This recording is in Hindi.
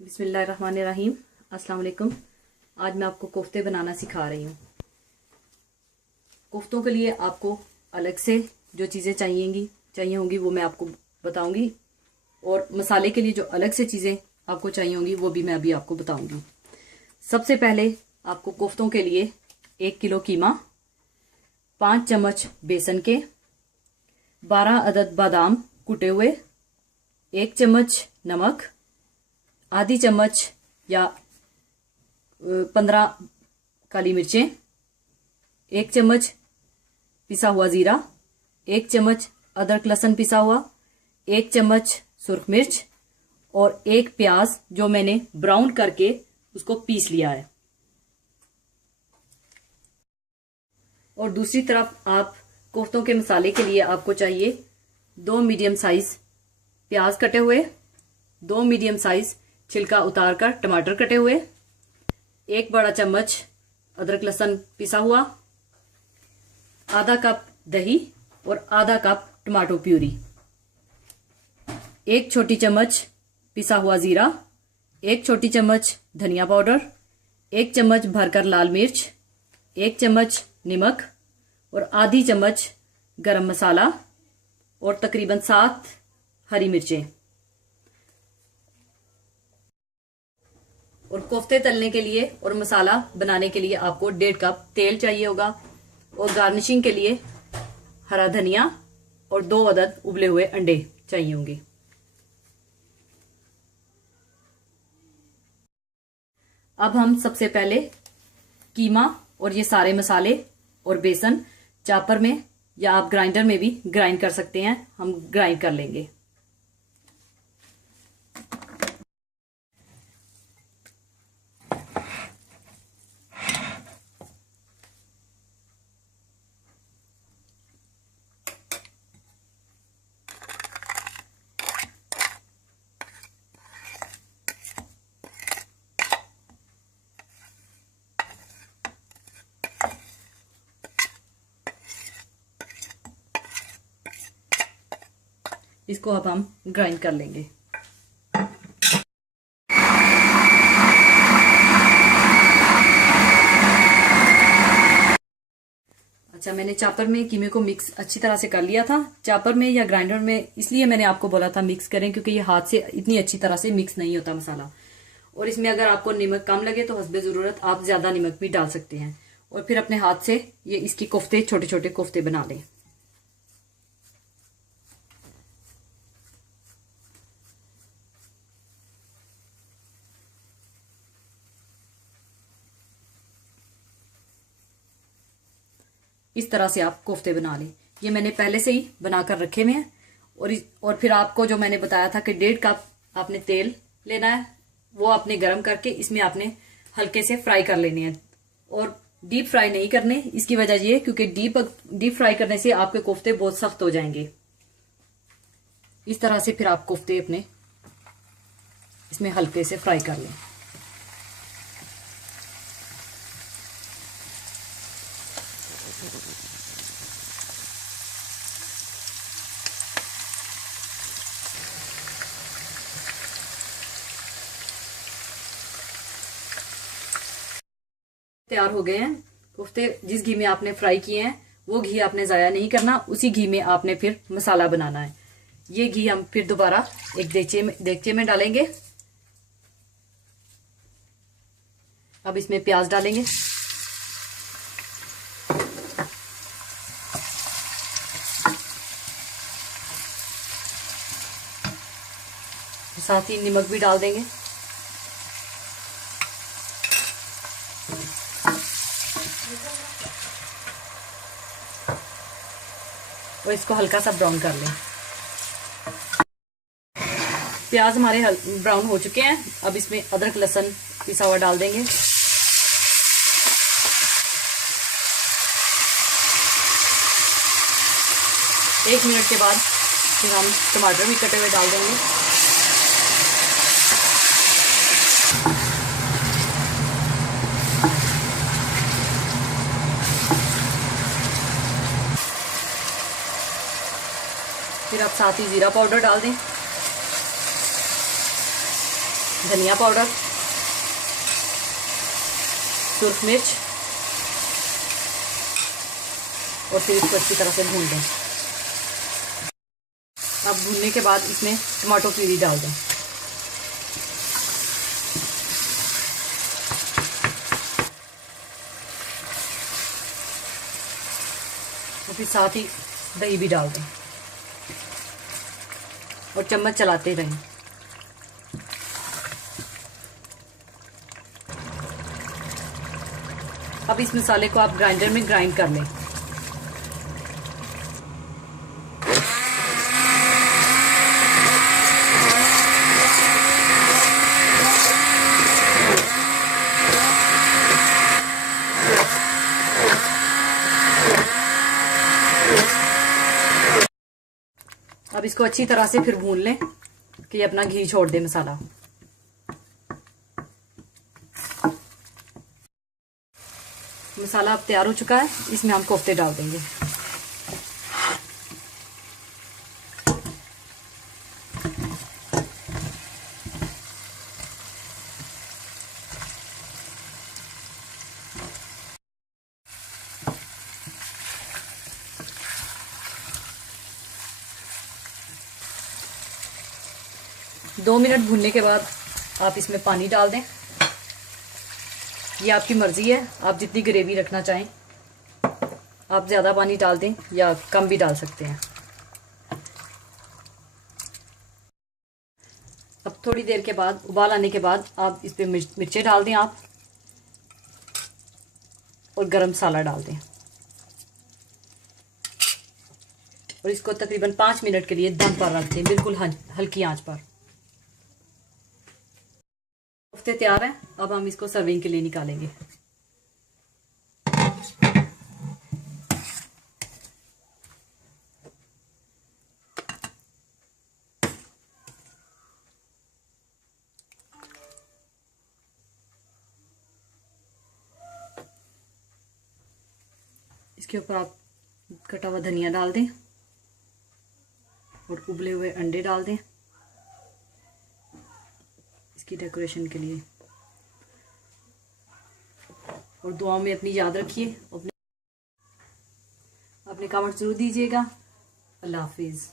बिस्मिल्लाहिर्रहमानिर्रहीम। अस्सलाम वालेकुम। आज मैं आपको कोफ्ते बनाना सिखा रही हूँ। कोफ्तों के लिए आपको अलग से जो चीज़ें चाहिए होंगी वो मैं आपको बताऊंगी, और मसाले के लिए जो अलग से चीज़ें आपको चाहिए होंगी वो भी मैं अभी आपको बताऊंगी। सबसे पहले आपको कोफ्तों के लिए 1 किलो कीमा, 5 चम्मच बेसन के, 12 अदद बादाम कुटे हुए, 1 चम्मच नमक, आधी चम्मच या 15 काली मिर्चें, 1 चम्मच पिसा हुआ जीरा, 1 चम्मच अदरक लहसुन पिसा हुआ, 1 चम्मच सुर्ख मिर्च और 1 प्याज जो मैंने ब्राउन करके उसको पीस लिया है। और दूसरी तरफ आप कोफ्तों के मसाले के लिए आपको चाहिए 2 मीडियम साइज प्याज कटे हुए, 2 मीडियम साइज छिलका उतार कर टमाटर कटे हुए, 1 बड़ा चम्मच अदरक लहसुन पिसा हुआ, आधा कप दही और आधा कप टमाटो प्यूरी, 1 छोटी चम्मच पिसा हुआ जीरा, 1 छोटी चम्मच धनिया पाउडर, 1 चम्मच भरकर लाल मिर्च, 1 चम्मच नमक और आधी चम्मच गरम मसाला और तकरीबन 7 हरी मिर्चें। और कोफ्ते तलने के लिए और मसाला बनाने के लिए आपको 1.5 कप तेल चाहिए होगा, और गार्निशिंग के लिए हरा धनिया और 2 अदद उबले हुए अंडे चाहिए होंगे। अब हम सबसे पहले कीमा और ये सारे मसाले और बेसन चॉपर में या आप ग्राइंडर में भी ग्राइंड कर सकते हैं, हम ग्राइंड कर लेंगे। इसको अब हम ग्राइंड कर लेंगे। अच्छा, मैंने चॉपर में कीमे को मिक्स अच्छी तरह से कर लिया था। चॉपर में या ग्राइंडर में इसलिए मैंने आपको बोला था मिक्स करें, क्योंकि ये हाथ से इतनी अच्छी तरह से मिक्स नहीं होता मसाला। और इसमें अगर आपको नमक कम लगे तो हस्बे जरूरत आप ज्यादा नमक भी डाल सकते हैं। और फिर अपने हाथ से ये इसकी कोफ्ते छोटे छोटे कोफ्ते बना लें। इस तरह से आप कोफ्ते बना लें। ये मैंने पहले से ही बनाकर रखे हुए हैं। और फिर आपको जो मैंने बताया था कि 1.5 कप आपने तेल लेना है, वो आपने गर्म करके इसमें आपने हल्के से फ्राई कर लेने हैं। और डीप फ्राई नहीं करने, इसकी वजह ये क्योंकि डीप फ्राई करने से आपके कोफ्ते बहुत सख्त हो जाएंगे। इस तरह से फिर आप कोफ्ते अपने इसमें हल्के से फ्राई कर लें। तैयार हो गए हैं कोफ्ते। जिस घी में आपने फ्राई किए हैं वो घी आपने जाया नहीं करना, उसी घी में आपने फिर मसाला बनाना है। ये घी हम फिर दोबारा एक देगचे में डालेंगे। अब इसमें प्याज डालेंगे, साथ ही नमक भी डाल देंगे। और इसको हल्का सा ब्राउन कर लें। प्याज हमारे ब्राउन हो चुके हैं। अब इसमें अदरक लहसुन पिसा हुआ डाल देंगे। एक मिनट के बाद फिर हम टमाटर भी कटे हुए डाल देंगे। फिर आप साथ ही जीरा पाउडर डाल दें। धनिया पाउडर, सुर्ख मिर्च, और फिर इसको अच्छी तरह से भून लें। अब भूनने के बाद इसमें टमाटो प्यूरी डाल दें। और फिर साथ ही दही भी डाल दें और चम्मच चलाते रहें। अब इस मसाले को आप ग्राइंडर में ग्राइंड कर लें। अब इसको अच्छी तरह से फिर भून लें कि ये अपना घी छोड़ दे मसाला। मसाला अब तैयार हो चुका है, इसमें हम कोफ्ते डाल देंगे। दो मिनट भूनने के बाद आप इसमें पानी डाल दें। ये आपकी मर्जी है, आप जितनी ग्रेवी रखना चाहें आप ज़्यादा पानी डाल दें या कम भी डाल सकते हैं। अब थोड़ी देर के बाद, उबाल आने के बाद, आप इस पे मिर्चें डाल दें आप, और गरम मसाला डाल दें और इसको तकरीबन 5 मिनट के लिए दम पर रख दें, बिल्कुल हल्की आंच पर। कोफ्ते तैयार हैं, अब हम इसको सर्विंग के लिए निकालेंगे। इसके ऊपर आप कटा हुआ धनिया डाल दें और उबले हुए अंडे डाल दें इसकी डेकोरेशन के लिए। और दुआओं में अपनी याद रखिए, अपने कमेंट जरूर दीजिएगा। अल्लाह हाफिज़।